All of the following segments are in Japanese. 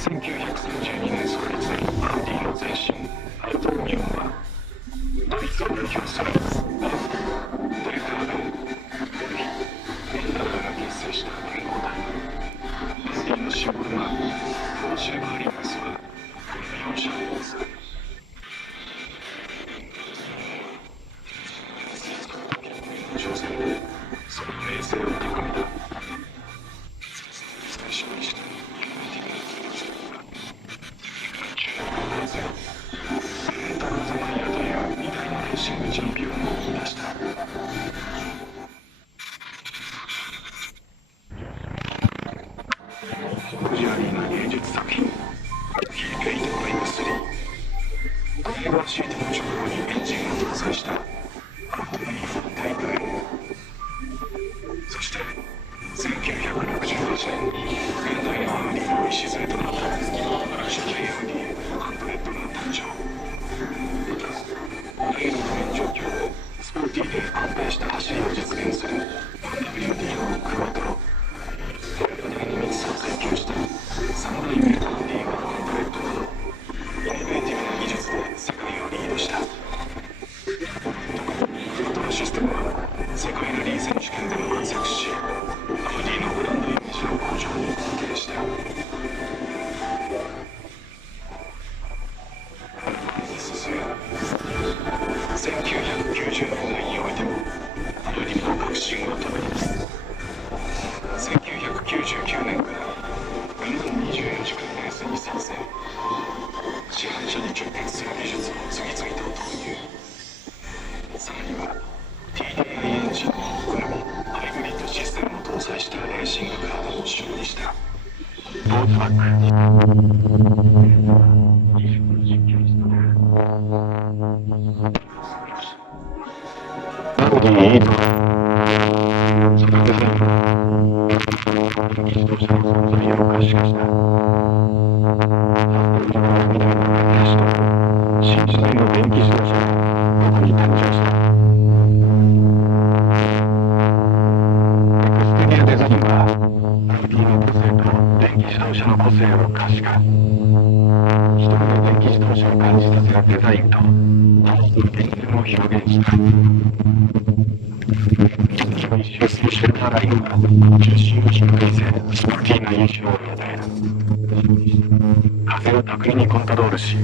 1932年創立アウディの前身アウトミオンはドイツを代表するデルターガン・メンダーが結成した連合体。アウディのシンボルマークフォーシェーバーリングスはこの4社です。挑戦でその名声を高めた。最初にしたチャンピオンを生み出した。クリアリーな芸術作品853ドライバーシートの直後にエンジンを搭載したアウトミオンタイプ M。 そして1968年現代のアウディの礎となった初代アウディ100が誕生。大の画面状況でスポーティーで安定した走りを実現する WD のクワトロ。ダイナミクスを提供した3代目 WD がコンプレットなどイノベーティブな技術で世界をリードした。特にクワトロシステムは世界ラリー選手権でも活躍し、WD のブランドイメージの向上に貢献した。1990年代においてもアウディの革新を遂げます。1999年からルマン24時間レースに参戦。市販車に直結する技術を次々と投入。さらには TDI エンジンに含むハイブリッドシステムを搭載したレーシングカーでも勝利した。スポーツバックアウディいいとそのデザインは電気自動車の存在を可視化した。発電所の未来の駆け足と新時代の電気自動車がここに誕生した。エクステリアデザインはアウディの個性と電気自動車の個性を可視化。一人の電気自動車を感じさせるデザインと電線を表現した。一周するシェルターラインは重心を低く見せスポーティーな印象を与える。風を巧みにコントロールし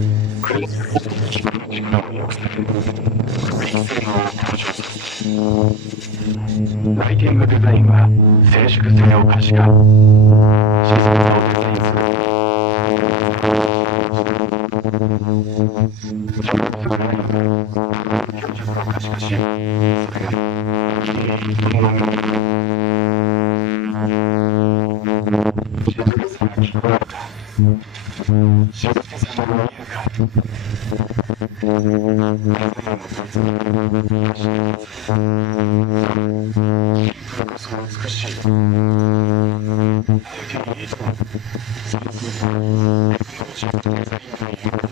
クルーズする人の力を良くする空気性能を向上させる。ライティングデザインは静粛性を可視化。静かさをデザインする。直結するラインは強弱を可視化し、それがきれいに人の目を静かさが聞こえるか、静かさが見えるか。デザインの説明がシンプルこそ美しい。アウディいいとその姿テクノロジーとデザインの融合。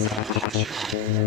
さあ走ろう。